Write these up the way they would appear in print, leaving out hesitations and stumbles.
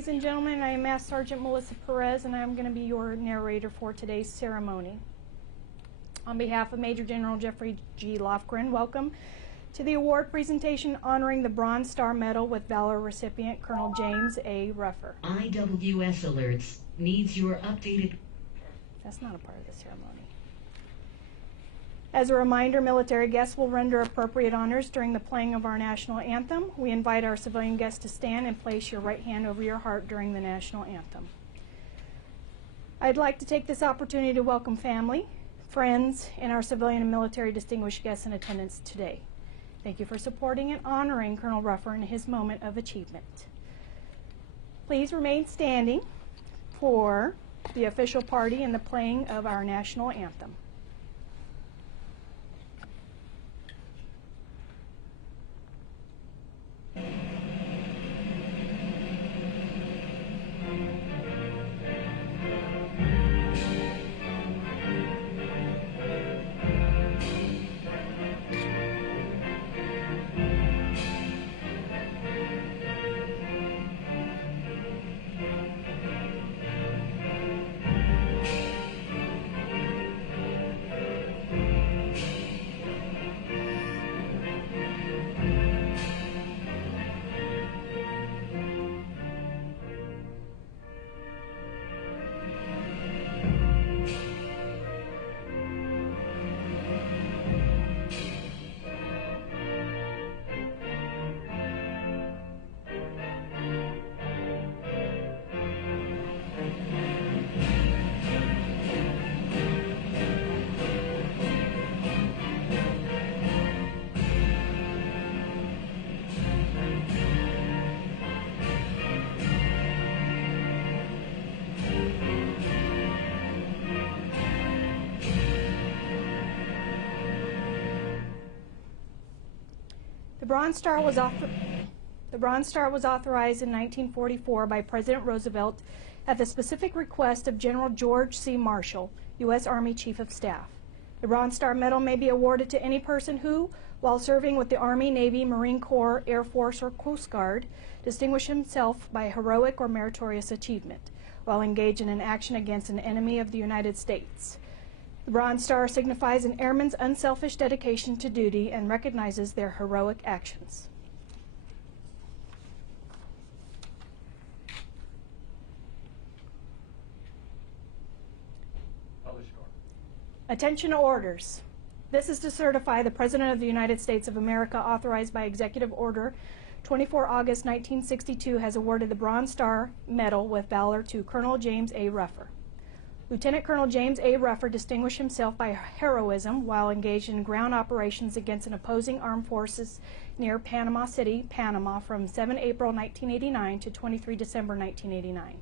Ladies and gentlemen, I am Master Sergeant Melissa Perez, and I am going to be your narrator for today's ceremony. On behalf of Major General Jeffrey G. Lofgren, welcome to the award presentation honoring the Bronze Star Medal with Valor recipient Colonel James A. Ruffer. IWS Alerts needs your updated... That's not a part of the ceremony. As a reminder, military guests will render appropriate honors during the playing of our national anthem. We invite our civilian guests to stand and place your right hand over your heart during the national anthem. I'd like to take this opportunity to welcome family, friends, and our civilian and military distinguished guests in attendance today. Thank you for supporting and honoring Colonel Ruffer in his moment of achievement. Please remain standing for the official party and the playing of our national anthem. The Bronze Star was authorized in 1944 by President Roosevelt at the specific request of General George C. Marshall, U.S. Army Chief of Staff. The Bronze Star Medal may be awarded to any person who, while serving with the Army, Navy, Marine Corps, Air Force, or Coast Guard, distinguished himself by heroic or meritorious achievement, while engaged in an action against an enemy of the United States. The Bronze Star signifies an airman's unselfish dedication to duty and recognizes their heroic actions. Attention orders. This is to certify the President of the United States of America, authorized by Executive Order 24 August 1962, has awarded the Bronze Star Medal with Valor to Colonel James A. Ruffer. Lieutenant Colonel James A. Ruffer distinguished himself by heroism while engaged in ground operations against an opposing armed forces near Panama City, Panama, from 7 April 1989 to 23 December 1989.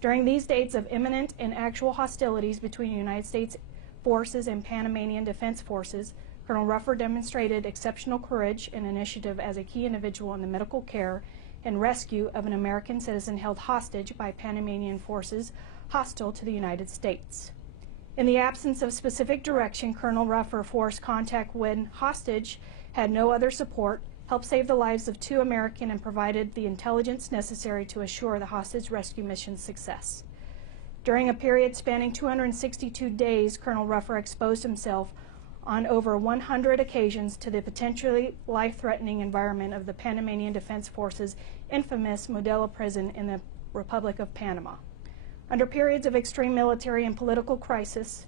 During these dates of imminent and actual hostilities between United States forces and Panamanian Defense Forces, Colonel Ruffer demonstrated exceptional courage and initiative as a key individual in the medical care and rescue of an American citizen held hostage by Panamanian forces hostile to the United States. In the absence of specific direction, Colonel Ruffer forced contact when hostage had no other support, helped save the lives of 2 Americans, and provided the intelligence necessary to assure the hostage rescue mission's success. During a period spanning 262 days, Colonel Ruffer exposed himself on over 100 occasions to the potentially life-threatening environment of the Panamanian Defense Force's infamous Modelo prison in the Republic of Panama. Under periods of extreme military and political crisis,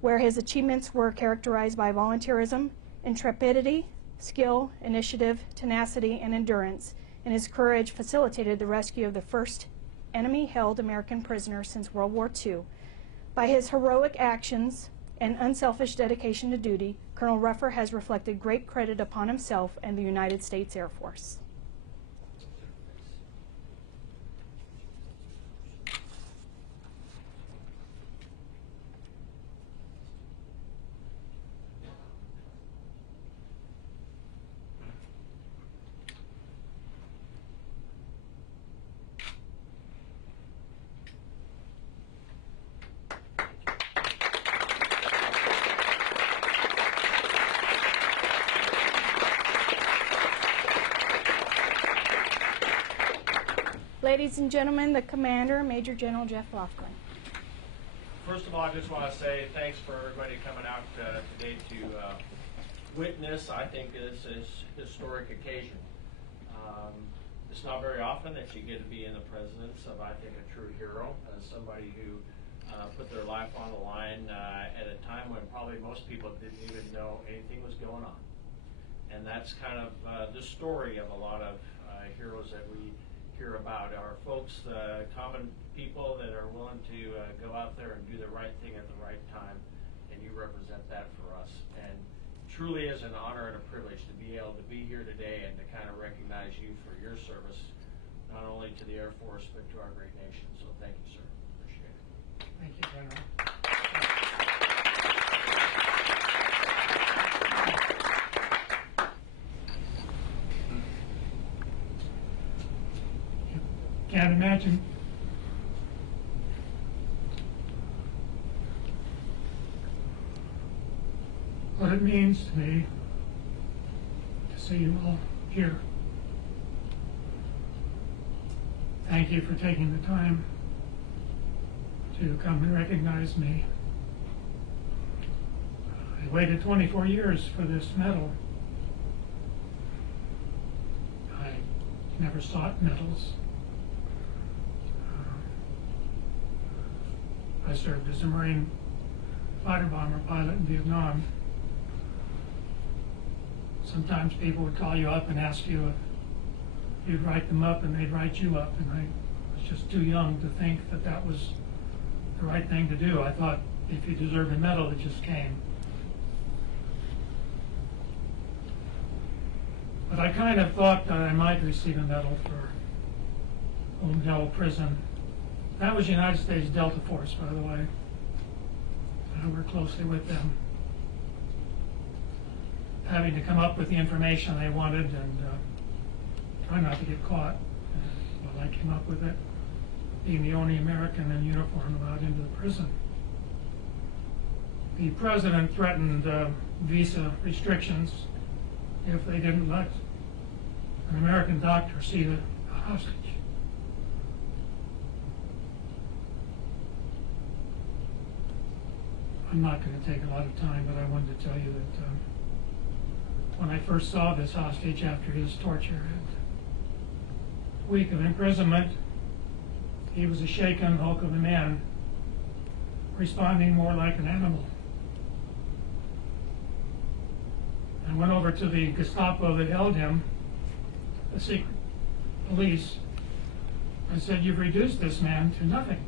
where his achievements were characterized by volunteerism, intrepidity, skill, initiative, tenacity, and endurance, and his courage facilitated the rescue of the first enemy-held American prisoner since World War II. By his heroic actions and unselfish dedication to duty, Colonel Ruffer has reflected great credit upon himself and the United States Air Force. Ladies and gentlemen, the Commander, Major General Jeff Lofgren. First of all, I just want to say thanks for everybody coming out today to witness, I think, this historic occasion. It's not very often that you get to be in the presence of, I think, a true hero, somebody who put their life on the line at a time when probably most people didn't even know anything was going on. And that's kind of the story of a lot of heroes that we hear about, are folks, common people that are willing to go out there and do the right thing at the right time, and you represent that for us. And truly is an honor and a privilege to be able to be here today and to kind of recognize you for your service, not only to the Air Force, but to our great nation. So thank you, sir. Appreciate it. Thank you, General. You can't imagine what it means to me to see you all here. Thank you for taking the time to come and recognize me. I waited 24 years for this medal. I never sought medals. I served as a Marine fighter bomber pilot in Vietnam. Sometimes people would call you up and ask you if you'd write them up, and they'd write you up, and I was just too young to think that that was the right thing to do. I thought if you deserved a medal, it just came. But I kind of thought that I might receive a medal for Ome Dell Prison. That was United States Delta Force, by the way. I worked closely with them, having to come up with the information they wanted and try not to get caught while I came up with it, being the only American in uniform allowed into the prison. The president threatened visa restrictions if they didn't let an American doctor see the hostage. I'm not going to take a lot of time, but I wanted to tell you that when I first saw this hostage after his torture and week of imprisonment, he was a shaken hulk of a man, responding more like an animal. I went over to the Gestapo that held him, the secret police. I said, "You've reduced this man to nothing.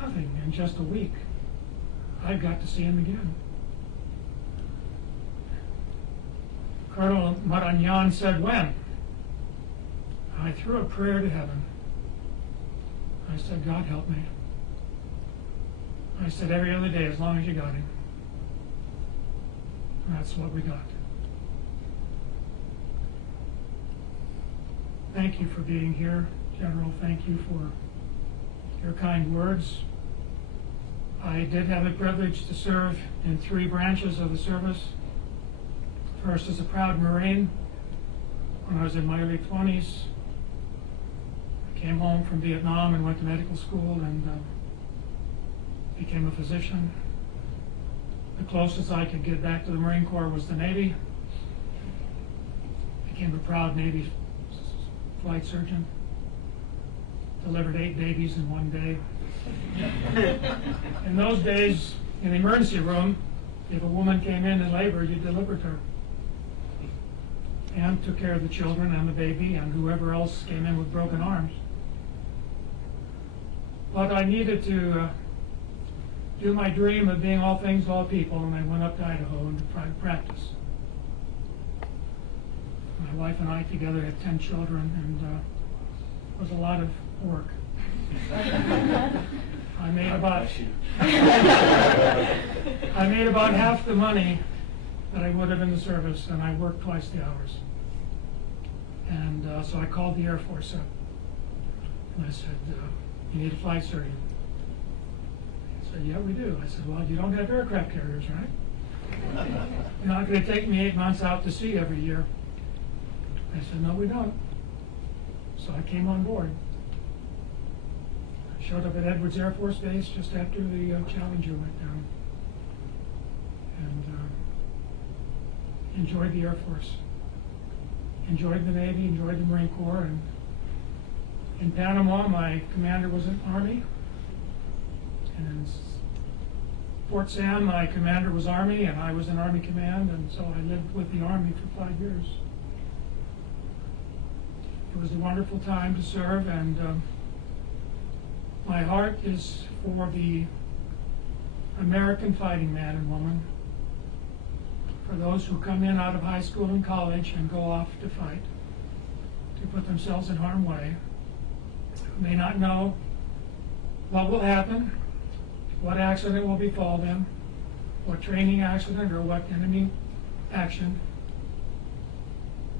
Nothing in just a week. I've got to see him again." Colonel Maragnan said, "When?" I threw a prayer to heaven. I said, "God help me." I said, "Every other day, as long as you got him." And that's what we got. Thank you for being here, General. Thank you for your kind words. I did have the privilege to serve in 3 branches of the service. First as a proud Marine when I was in my early 20s. I came home from Vietnam and went to medical school and became a physician. The closest I could get back to the Marine Corps was the Navy. Became a proud Navy flight surgeon. Delivered 8 babies in one day. In those days, in the emergency room, if a woman came in labor, you delivered her. And took care of the children and the baby and whoever else came in with broken arms. But I needed to do my dream of being all things to all people, and I went up to Idaho and tried to practice. My wife and I together had 10 children, and it was a lot of work. I made about half the money that I would have in the service, and I worked twice the hours. And so I called the Air Force up, and I said, "You need a flight surgeon." He said, "Yeah, we do." I said, "Well, you don't have aircraft carriers, right? You're not going to take me 8 months out to sea every year." I said, "No, we don't." So I came on board. Showed up at Edwards Air Force Base just after the Challenger went down. And enjoyed the Air Force. Enjoyed the Navy, enjoyed the Marine Corps. And in Panama, my commander was in Army. And in Fort Sam, my commander was Army, and I was in Army Command, and so I lived with the Army for 5 years. It was a wonderful time to serve, and my heart is for the American fighting man and woman, for those who come in out of high school and college and go off to fight, to put themselves in harm's way, who may not know what will happen, what accident will befall them, what training accident or what enemy action,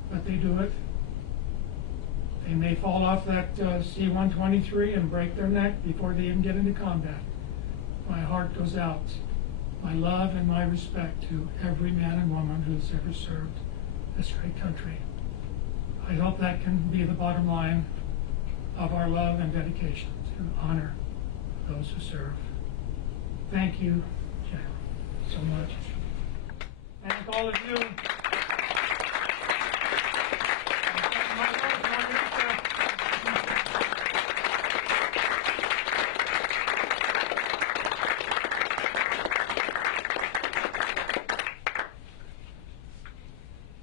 but they do it. They may fall off that C-123 and break their neck before they even get into combat. My heart goes out, my love and my respect to every man and woman who's ever served this great country. I hope that can be the bottom line of our love and dedication to honor those who serve. Thank you, General, so much. Thank all of you.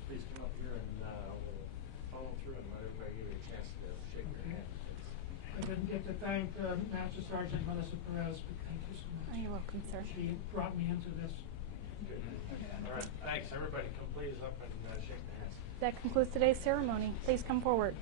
Please come up here and we'll follow through and let everybody give you a chance to shake their hand. I didn't get to thank Master Sergeant Melissa Perez, but thank you so much. You're welcome, sir. She brought me into this. Good. All right, thanks. Everybody come please up and shake the hands. That concludes today's ceremony. Please come forward.